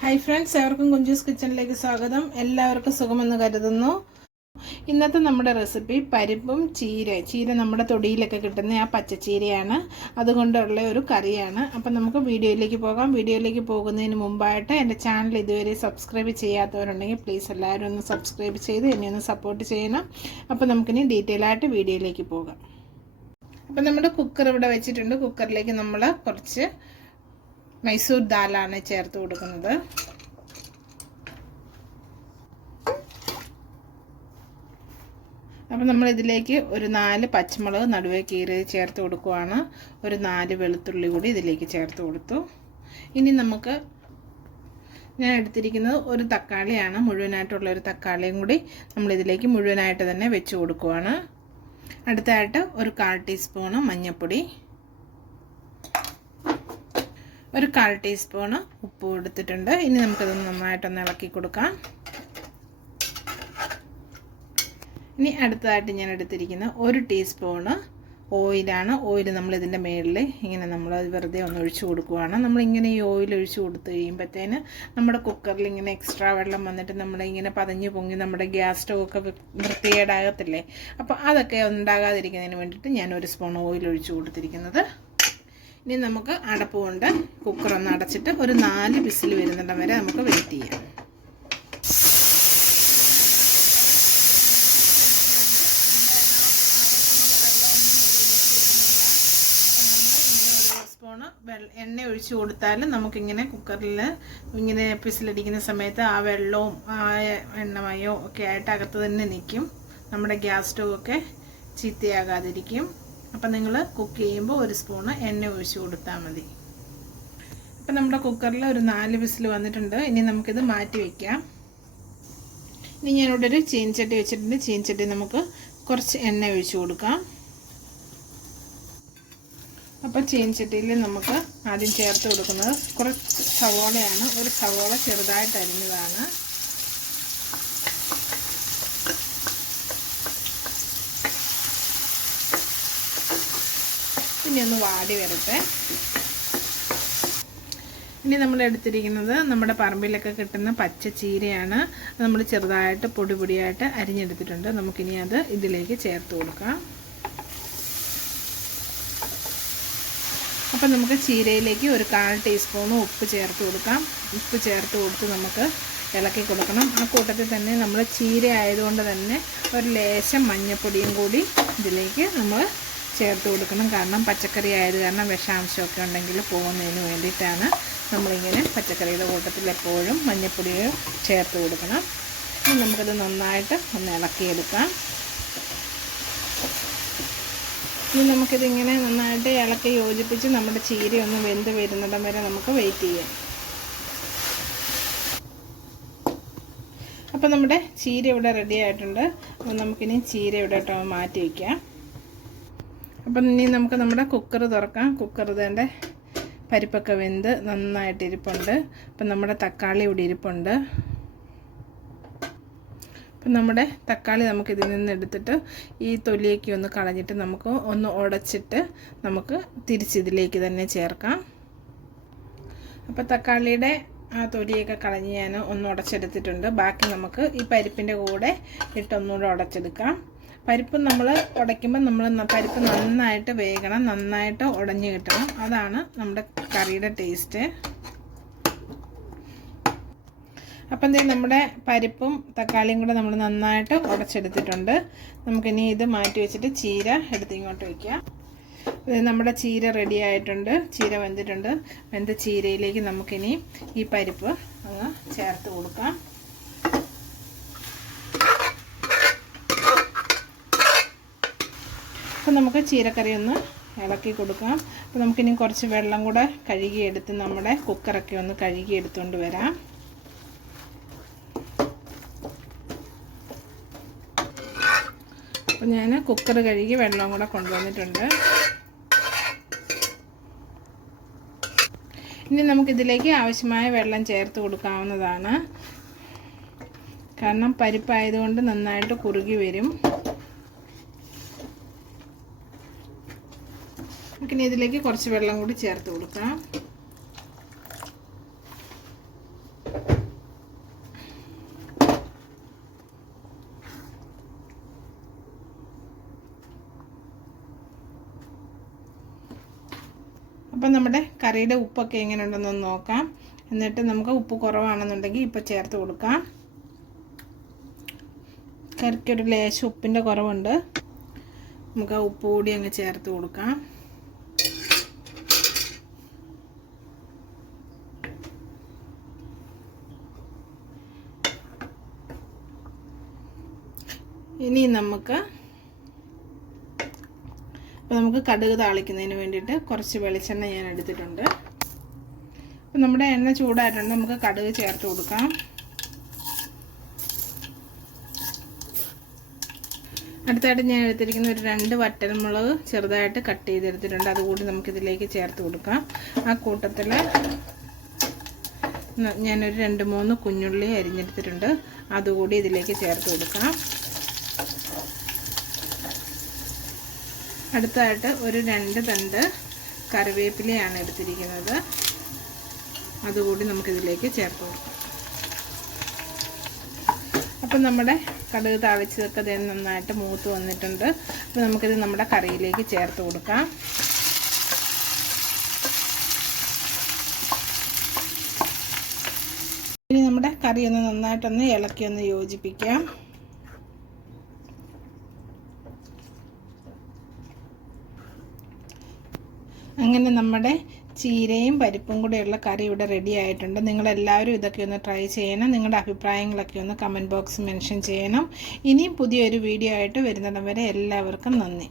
Hi friends എവർക്കും Kunjus കിച്ചണിലേക്ക് സ്വാഗതം. എല്ലാവർക്കും സുഖമെന്ന് കരുതുന്നു. ഇന്നത്തെ നമ്മുടെ റെസിപ്പി പരിപ്പും ചീര ചീര നമ്മുടെ തൊടിയിലൊക്കെ കിട്ടുന്ന ആ പച്ചച്ചീരയാണ്. അതുകൊണ്ടുള്ള ഒരു കറിയാണ്. അപ്പം നമുക്ക് വീഡിയോയിലേക്ക് പോകാം. വീഡിയോയിലേക്ക് പോകുന്നതിന് മുമ്പായിട്ട് എന്റെ ചാനൽ ഇതുവരെ സബ്സ്ക്രൈബ് ചെയ്യാത്തവരുണ്ടെങ്കിൽ പ്ലീസ് എല്ലാവരും ഒന്ന് സബ്സ്ക്രൈബ് ചെയ്ത് എന്നെ ഒന്ന് സപ്പോർട്ട് ചെയ്യണം. അപ്പം നമുക്കിനി ഡീറ്റെയിൽ ആയിട്ട് വീഡിയോയിലേക്ക് പോകാം. അപ്പം നമ്മുടെ കുക്കർ ഇവിടെ വെച്ചിട്ടുണ്ട്. കുക്കറിലേക്ക് നമ്മൾ കുറച്ച് മൈസൂർ ദാലാണ് ചേർത്ത് കൊടുക്കുന്നത്. അപ്പം നമ്മൾ ഇതിലേക്ക് ഒരു നാല് പച്ചമുളക് നടുവേ കീറി ചേർത്ത് കൊടുക്കുവാണ്. ഒരു നാല് വെളുത്തുള്ളി കൂടി ഇതിലേക്ക് ചേർത്ത് കൊടുത്തു. ഇനി നമുക്ക് ഞാൻ എടുത്തിരിക്കുന്നത് ഒരു തക്കാളിയാണ്. മുഴുവനായിട്ടുള്ള ഒരു തക്കാളിയും കൂടി നമ്മൾ ഇതിലേക്ക് മുഴുവനായിട്ട് തന്നെ വെച്ച് കൊടുക്കുവാണ്. അടുത്തായിട്ട് ഒരു കാൽ ടീസ്പൂണ് മഞ്ഞൾപ്പൊടി. ഒരു കാൽ ടീസ്പൂണ് ഉപ്പ് കൊടുത്തിട്ടുണ്ട് ഇനി നമുക്കത് നന്നായിട്ടൊന്ന് ഇളക്കി കൊടുക്കാം. ഇനി അടുത്തതായിട്ട് ഞാൻ എടുത്തിരിക്കുന്ന ഒരു ടീസ്പൂണ് ഓയിലാണ്. ഓയിൽ നമ്മൾ ഇതിന്റെ മേളിൽ ഇങ്ങനെ നമ്മൾ വെറുതെ ഒന്ന് ഒഴിച്ചു കൊടുക്കുവാണ്. നമ്മളിങ്ങനെ ഈ ഓയിൽ ഒഴിച്ചു കൊടുത്തു കഴിയുമ്പോഴത്തേന് നമ്മുടെ കുക്കറിൽ ഇങ്ങനെ എക്സ്ട്രാ വെള്ളം വന്നിട്ട് നമ്മളിങ്ങനെ പതഞ്ഞ് പൊങ്ങി നമ്മുടെ ഗ്യാസ് സ്റ്റോവൊക്കെ വൃത്തികേടാകത്തില്ലേ? അപ്പോൾ അതൊക്കെ ഉണ്ടാകാതിരിക്കുന്നതിന് വേണ്ടിയിട്ട് ഞാൻ ഒരു സ്പൂൺ ഓയിൽ ഒഴിച്ചു കൊടുത്തിരിക്കുന്നത്. ഇനി നമുക്ക് അടപ്പ് കൊണ്ട് കുക്കർ ഒന്ന് അടച്ചിട്ട് ഒരു നാല് വിസിൽ വരുന്നിടം വരെ നമുക്ക് വെയിറ്റ് ചെയ്യാം. എണ്ണ ഒഴിച്ചു കൊടുത്താൽ നമുക്കിങ്ങനെ കുക്കറിൽ ഇങ്ങനെ പിസിലടിക്കുന്ന സമയത്ത് ആ വെള്ളവും ആ എണ്ണമയോ ഒക്കെ ആയിട്ട് അകത്ത് തന്നെ നിൽക്കും നമ്മുടെ ഗ്യാസ് സ്റ്റവ് ഒക്കെ ചീത്തയാകാതിരിക്കും. അപ്പം നിങ്ങൾ കുക്ക് ചെയ്യുമ്പോൾ ഒരു സ്പൂണ് എണ്ണ ഒഴിച്ച് കൊടുത്താൽ മതി. അപ്പം നമ്മുടെ കുക്കറിൽ ഒരു നാല് വിസിൽ വന്നിട്ടുണ്ട്. ഇനി നമുക്കിത് മാറ്റി വയ്ക്കാം ഇനി ഞാനിവിടെ ഒരു ചീൻചട്ടി വെച്ചിട്ടുണ്ട്. ചീൻചട്ടി നമുക്ക് കുറച്ച് എണ്ണ ഒഴിച്ചു കൊടുക്കാം. അപ്പോൾ ചീൻചട്ടിയിൽ നമുക്ക് ആദ്യം ചേർത്ത് കൊടുക്കുന്നത് കുറച്ച് സവോളയാണ്. ഒരു സവോള ചെറുതായിട്ട് അരിഞ്ഞതാണ്. ഇനി ഒന്ന് വാടി വരട്ടെ. ഇനി നമ്മൾ എടുത്തിരിക്കുന്നത് നമ്മുടെ പറമ്പിലൊക്കെ കിട്ടുന്ന പച്ച ചീരയാണ്. നമ്മൾ ചെറുതായിട്ട് പൊടി പൊടിയായിട്ട് അരിഞ്ഞെടുത്തിട്ടുണ്ട്. നമുക്കിനി അത് ഇതിലേക്ക് ചേർത്ത് കൊടുക്കാം. അപ്പം നമുക്ക് ചീരയിലേക്ക് ഒരു കാൽ ടീസ്പൂൺ ഉപ്പ് ചേർത്ത് കൊടുക്കാം. ഉപ്പ് ചേർത്ത് കൊടുത്ത് നമുക്ക് ഇളക്കി കൊടുക്കണം. ആ കൂട്ടത്തിൽ തന്നെ നമ്മൾ ചീര ആയതുകൊണ്ട് തന്നെ ഒരു ലേശം മഞ്ഞൾപ്പൊടിയും കൂടി ഇതിലേക്ക് നമ്മൾ ചേർത്ത് കൊടുക്കണം. കാരണം പച്ചക്കറി ആയത് കാരണം വിഷാംശമൊക്കെ ഉണ്ടെങ്കിൽ പോകുന്നതിന് വേണ്ടിയിട്ടാണ് നമ്മളിങ്ങനെ പച്ചക്കറിയുടെ കൂട്ടത്തിൽ എപ്പോഴും മഞ്ഞൾപ്പൊടി ചേർത്ത് കൊടുക്കണം. ഇനി നമുക്കത് നന്നായിട്ട് ഒന്ന് ഇളക്കിയെടുക്കാം. ഇനി നമുക്കിതിങ്ങനെ നന്നായിട്ട് ഇളക്കി യോജിപ്പിച്ച് നമ്മുടെ ചീര ഒന്ന് വെന്ത് വരുന്നിടം വരെ നമുക്ക് വെയിറ്റ് ചെയ്യാം. അപ്പോൾ നമ്മുടെ ചീര ഇവിടെ റെഡി ആയിട്ടുണ്ട്. അപ്പോൾ നമുക്കിനി ചീര ഇവിടെ മാറ്റി വയ്ക്കാം അപ്പം ഇനി നമുക്ക് നമ്മുടെ കുക്കർ തുറക്കാം. കുക്കർ ഇതേന്റെ പരിപ്പൊക്കെ വെന്ത് നന്നായിട്ട് ഇരിപ്പുണ്ട്. അപ്പം നമ്മുടെ തക്കാളി ഇവിടെ ഇരിപ്പുണ്ട്. അപ്പം നമ്മുടെ തക്കാളി നമുക്ക് ഇതിൽ നിന്ന് എടുത്തിട്ട് ഈ തൊലിയൊക്കെ ഒന്ന് കളഞ്ഞിട്ട് നമുക്ക് ഒന്ന് ഉടച്ചിട്ട് നമുക്ക് തിരിച്ചിതിലേക്ക് തന്നെ ചേർക്കാം. അപ്പോൾ തക്കാളിയുടെ ആ തൊലിയൊക്കെ കളഞ്ഞ് ഞാൻ ഒന്ന് ഉടച്ചെടുത്തിട്ടുണ്ട്. ബാക്കി നമുക്ക് ഈ പരിപ്പിന്റെ കൂടെ ഇട്ടൊന്നുകൂടെ ഉടച്ചെടുക്കാം. പരിപ്പ് നമ്മൾ ഉടയ്ക്കുമ്പോൾ നമ്മൾ പരിപ്പ് നന്നായിട്ട് വേകണം നന്നായിട്ട് ഉടഞ്ഞ് കിട്ടണം. അതാണ് നമ്മുടെ കറിയുടെ ടേസ്റ്റ്. അപ്പം എന്തെയും നമ്മുടെ പരിപ്പും തക്കാളിയും കൂടെ നമ്മൾ നന്നായിട്ട് ഉടച്ചെടുത്തിട്ടുണ്ട്. നമുക്കിനി ഇത് മാറ്റി വെച്ചിട്ട് ചീര എടുത്ത് ഇങ്ങോട്ട് വയ്ക്കാം നമ്മുടെ ചീര റെഡി ആയിട്ടുണ്ട്. ചീര വെന്തിട്ടുണ്ട്. വെന്ത ചീരയിലേക്ക് നമുക്കിനി ഈ പരിപ്പ് അങ്ങ് ചേർത്ത് കൊടുക്കാം. അപ്പം നമുക്ക് ചീരക്കറി ഒന്ന് ഇളക്കി കൊടുക്കാം. അപ്പോൾ നമുക്കിനി കുറച്ച് വെള്ളം കൂടെ കഴുകിയെടുത്ത് നമ്മുടെ കുക്കറൊക്കെ ഒന്ന് കഴുകിയെടുത്തുകൊണ്ട് വരാം. അപ്പം ഞാൻ കുക്കർ കഴുകി വെള്ളം കൂടെ കൊണ്ടുവന്നിട്ടുണ്ട്. ഇനി നമുക്കിതിലേക്ക് ആവശ്യമായ വെള്ളം ചേർത്ത് കൊടുക്കാവുന്നതാണ്. കാരണം പരിപ്പായതുകൊണ്ട് നന്നായിട്ട് കുറുകി വരും. നമുക്കിനി ഇതിലേക്ക് കുറച്ച് വെള്ളം കൂടി ചേർത്ത് കൊടുക്കാം. അപ്പം നമ്മുടെ കറിയുടെ ഉപ്പൊക്കെ എങ്ങനെ ഉണ്ടെന്നൊന്ന് നോക്കാം. എന്നിട്ട് നമുക്ക് ഉപ്പ് കുറവാണെന്നുണ്ടെങ്കിൽ ഇപ്പം ചേർത്ത് കൊടുക്കാം. കറിക്കൊരു ലേശം ഉപ്പിന്റെ കുറവുണ്ട്. നമുക്ക് ആ ഉപ്പ് കൂടി അങ്ങ് ചേർത്ത് കൊടുക്കാം. ഇനി നമുക്ക് അപ്പോൾ നമുക്ക് കടുക് താളിക്കുന്നതിന് വേണ്ടിയിട്ട് കുറച്ച് വെളിച്ചെണ്ണ ഞാൻ എടുത്തിട്ടുണ്ട്. അപ്പോൾ നമ്മുടെ എണ്ണ ചൂടായിട്ടുണ്ട്. നമുക്ക് കടുക് ചേർത്ത് കൊടുക്കാം. അടുത്തായിട്ട് ഞാൻ എടുത്തിരിക്കുന്ന ഒരു രണ്ട് വറ്റൽമുളക് ചെറുതായിട്ട് കട്ട് ചെയ്തെടുത്തിട്ടുണ്ട്. അതുകൂടി നമുക്കിതിലേക്ക് ചേർത്ത് കൊടുക്കാം. ആ കൂട്ടത്തിൽ ഞാനൊരു രണ്ട് മൂന്ന് കുഞ്ഞുള്ളി അരിഞ്ഞെടുത്തിട്ടുണ്ട്. അതുകൂടി ഇതിലേക്ക് ചേർത്ത് കൊടുക്കാം. അടുത്തായിട്ട് ഒരു രണ്ട് തണ്ട് കറിവേപ്പിലയാണ് എടുത്തിരിക്കുന്നത്. അതുകൂടി നമുക്കിതിലേക്ക് ചേർത്ത് കൊടുക്കാം. അപ്പം നമ്മുടെ കടുക് താളിച്ചതൊക്കെ ഇത് നന്നായിട്ട് മൂത്ത് വന്നിട്ടുണ്ട്. അപ്പോൾ നമുക്കിത് നമ്മുടെ കറിയിലേക്ക് ചേർത്ത് കൊടുക്കാം. ഇനി നമ്മുടെ കറി ഒന്ന് നന്നായിട്ടൊന്ന് ഇളക്കി ഒന്ന് യോജിപ്പിക്കാം. അങ്ങനെ നമ്മുടെ ചീരയും പരിപ്പും കൂടെയുള്ള കറി ഇവിടെ റെഡി ആയിട്ടുണ്ട്. നിങ്ങളെല്ലാവരും ഇതൊക്കെ ഒന്ന് ട്രൈ ചെയ്യണം. നിങ്ങളുടെ അഭിപ്രായങ്ങളൊക്കെ ഒന്ന് കമന്റ് ബോക്സ് മെൻഷൻ ചെയ്യണം. ഇനിയും പുതിയൊരു വീഡിയോ ആയിട്ട് വരുന്നിടം വരെ എല്ലാവർക്കും നന്ദി.